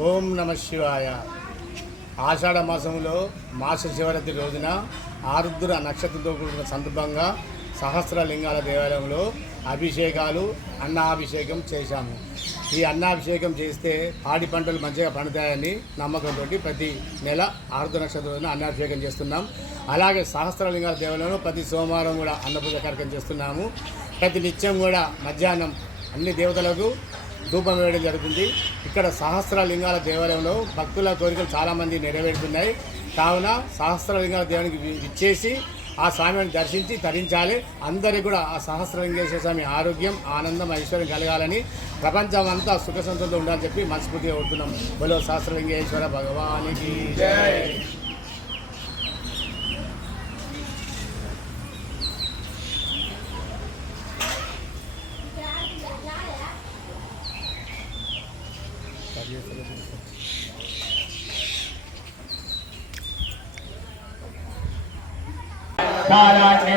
ఓం నమ శివాయ. ఆషాఢ మాసంలో మాస శివరాత్రి రోజున ఆరుద్ర నక్షత్రంతో కూడిన సందర్భంగా సహస్రలింగాల దేవాలయంలో అభిషేకాలు అన్నాభిషేకం చేశాము. ఈ అన్నాభిషేకం చేస్తే పాడి పంటలు మంచిగా పండుతాయని నమ్మకంతో ప్రతి నెల ఆరుద్ర నక్షత్రం రోజున అన్నాభిషేకం చేస్తున్నాం. అలాగే సహస్రలింగాల దేవాలయంలో ప్రతి సోమవారం కూడా అన్నపూజ కార్యక్రమం చేస్తున్నాము. ప్రతి నిత్యం కూడా మధ్యాహ్నం అన్ని దేవతలకు ధూపం వేయడం జరుగుతుంది. ఇక్కడ సహస్రలింగాల దేవాలయంలో భక్తుల కోరికలు చాలామంది నెరవేరుతున్నాయి. కావున సహస్రలింగాల దేవునికి ఇచ్చేసి ఆ స్వామిని దర్శించి తరించాలి. అందరికీ కూడా ఆ సహస్రలింగేశ్వర స్వామి ఆరోగ్యం, ఆనందం, ఐశ్వర్యం కలగాలని, ప్రపంచం అంతా సుఖ సంతోషంతో ఉండాలని చెప్పి మనస్ఫూర్తిగా కోరుతున్నాం. బలో సహస్రలింగేశ్వర భగవానికి జై.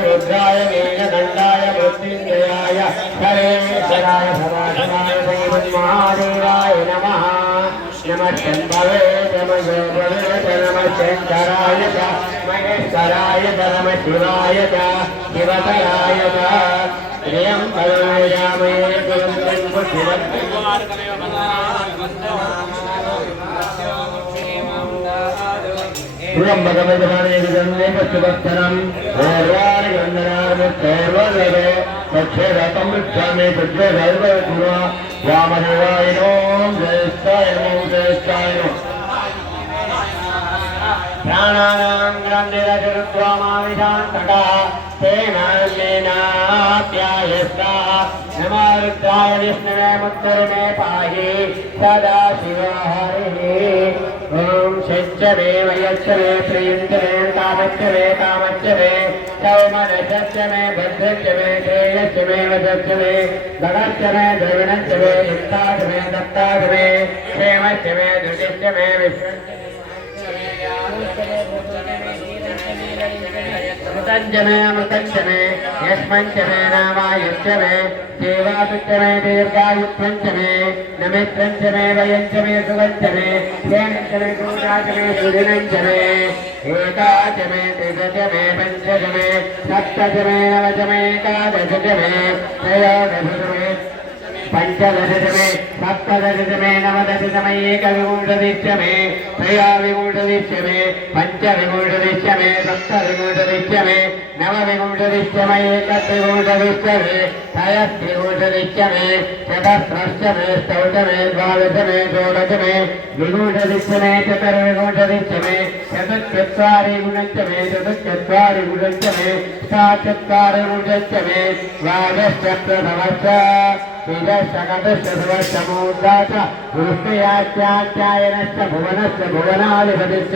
रुद्राय नीलकण्ठाय मृत्युञ्जयाय शरेश्वराय समासनाय महादेवाय नमः. नमः शम्भवे नमः नमः शङ्कराय च महेश्वराय च नमः शिवाय च शिवतराय च प्रियं परमयामये पूर्वं भगवद्वाणे विदन्ने पशुभक्षणं ओर्वाणि गन्धनार्मुत्तोर्वल्लभे तच्छेदतं पृच्छामि तच्छेदर्वधुरा वामदेवाय नमो जयस्ताय नमो जयस्ताय नमो प्राणानां ग्रन्थिरचरुत्वामाविशान्तका तेनान्येनाप्यायस्ता नमो रुद्राय विष्णवे मुत्तरमे पाहि सदा शिवहरिः. ओम शच्चवे वयच्चवे प्रियंचवे कामच्चवे कामच्चवे सौमनशच्चवे भद्रच्चवे श्रेयच्चवे वजच्चवे गणच्चवे द्रविणच्चवे युक्ताच्चवे दत्ताच्चवे क्षेमच्चवे धृतिच्चवे अमृतञ्जमे अमृतञ्जमे यस्मञ्जमे नामायुच्चमे देवायुच्चमे दीर्घायुत्वञ्जमे नमित्रञ्जमे वयञ्जमे सुगञ्जमे क्षेणञ्जमे दूराजमे सुदिनञ्जमे एकाचमे त्रिदशमे पञ्चजमे सप्तजमे नवजमे एकादशजमे त्रयोदशजमे पंचदशमे सप्तदशमे नवदशमे एकविंशतिशमे त्रयोविंशतिशमे पंचविंशतिशमे सप्तविंशतिशमे नवविंशतिशमे एकत्रिंशतिशमे त्रयस्त्रिंशतिशमे चतुस्रश्चमे षोडशमे द्वादशमे षोडशमे विंशतिशमे चतुर्विंशतिशमे चतुश्चत्वारिंशमे चतुश्चत्वारिंशमे षट्चत्वारिंशमे द्वादशप्रथमश्च सकटशतवर्षमूर्धाच वृष्टयाच्याचायनश्च भुवनश्च भुवनाधिपतिश्च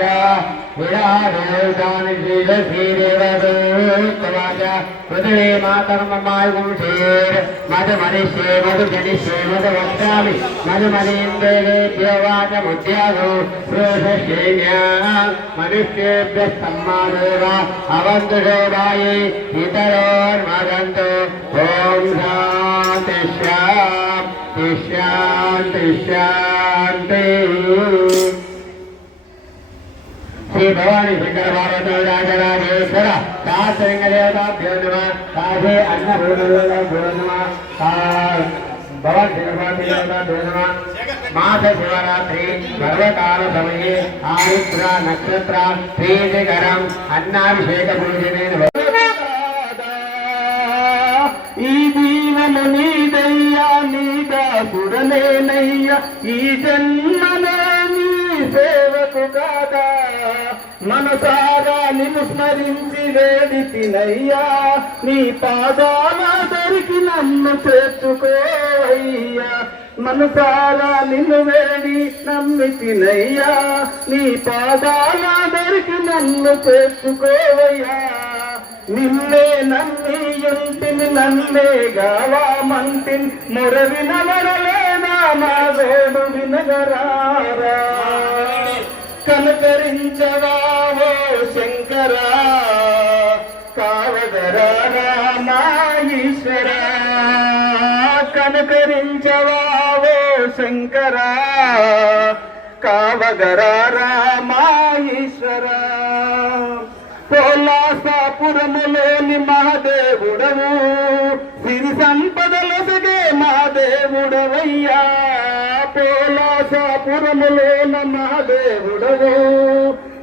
विरादेवतानि श्रीलश्रीदेवदूतवाच पृथिवी मातर्ममायुंषेर् मधुमनिष्ये मधुजनिष्ये मधुवक्ष्यामि मधुमनीन्देवेभ्यो वाचमुद्यासो प्रोषश्रेण्या मनुष्येभ्यः सम्मादेव अवन्तु शोभायै इतरोर्मदन्तु ॐ शान्ति शान्ति शान्ति. श्री भवानी शंकर भारत राजराजेश्वर सहस्रलिंगदेवताभ्यो नमः. काशे अन्नपूर्णदेवताभ्यो नमः. भगवान श्रीदेवताभ्यो नमः. मास शिवरात्रि पर्वकाल समये आरुद्र नक्षत्र प्रीतिकरम् अन्नाभिषेक पूजनेन ఈ దీవెన నీదయ్యా నీదాసుడనేనయ్యా ఈ జన్మలో నీ సేవకు కాదా మనసారా నిన్ను స్మరించి వేడితినయ్యా నీ పాదాల దరికి నన్ను చేర్చుకోవయ్యా మనసారా నిన్ను వేడి నమ్మితినయ్యా నీ పాదాల దరికి నన్ను చేర్చుకోవయ్యా నిన్నే నమ్మియుంటిని నన్నే గావామంటిని మొరవినవరలేదా నా వేడు వినగరారా కనకరించవా ఓ శంకరా కావగరా నా ఈశ్వరా కనకరించవా ఓ శంకరా కావగరామా ఈశ్వర. పోలాసాపురములోని మహాదేవుడవు సిరి సంపదలసగే మహాదేవుడవయ్యా. పోలాసాపురములోన మహాదేవుడవు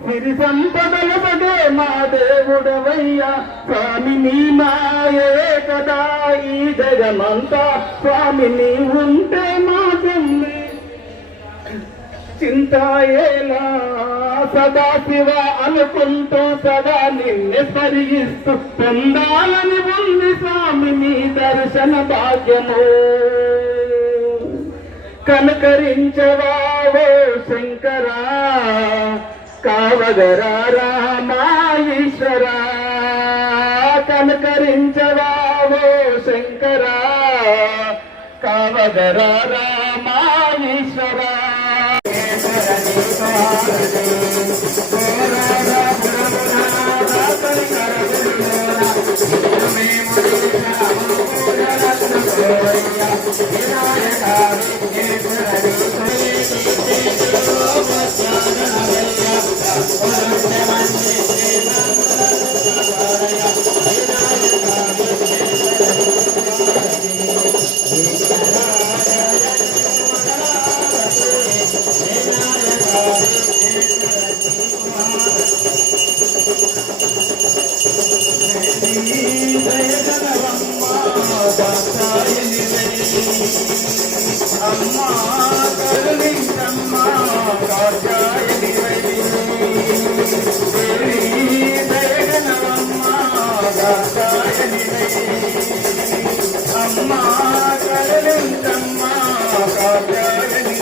సిరి సంపదలసగే మహాదేవుడవయ్యా. స్వామి నీ మాయే కదా ఈ జగమంతా, స్వామి నీ ఉంటే మాకెన్ని చింతాయేలా. సదా శివ అనుకుంటూ సదా నిన్ను స్మరిస్తూ పొందాలని ఉంది స్వామి నీ దర్శన భాగ్యము. కనకరించవావో శంకరా, కావగరామా ఈశ్వరా. కనకరించవావో శంకరా, కావగరామా ఈశ్వరా. అమ్మా కరుణించమ్మా కాచాయని దయగనవమ్మా కాచాయని. అమ్మా కరుణించమ్మా కాచాయని.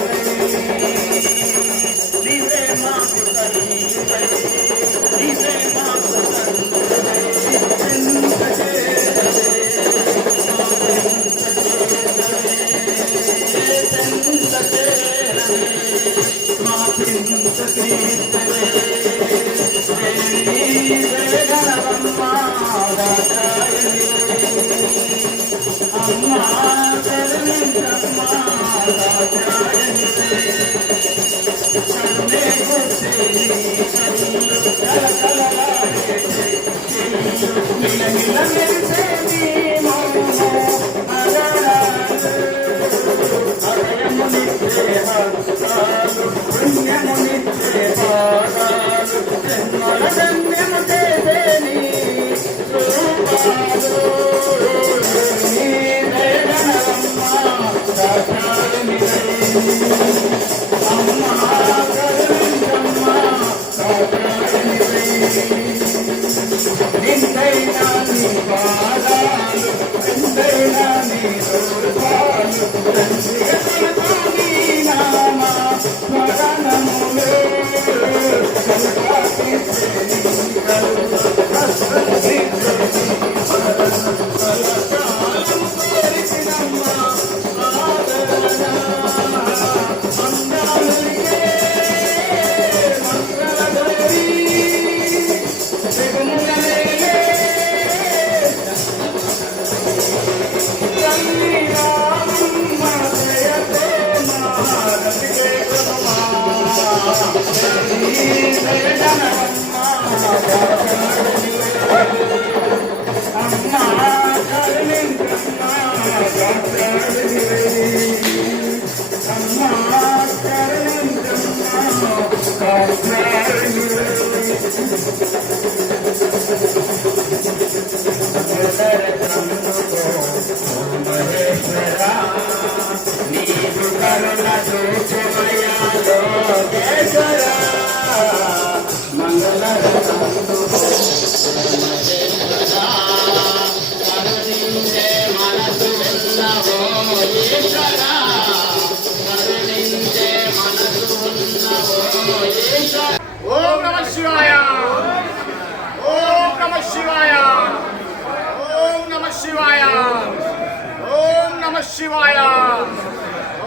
నీవే మాకు తల్లివై, నీవే మాకు తల్లివై. ఓం నమః శివాయ, ఓం నమః శివాయ, ఓం నమః శివాయ, ఓం నమః శివాయ,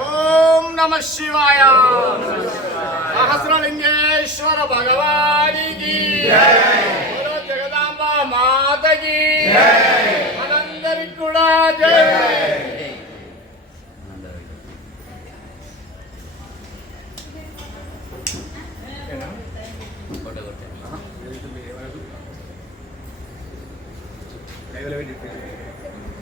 ఓం నమః శివాయ. సహస్రలింగేశ్వర భగవానికి జగదాంబ మాతకి మనందరికి కూడా జై. లైవ్లో పెట్టి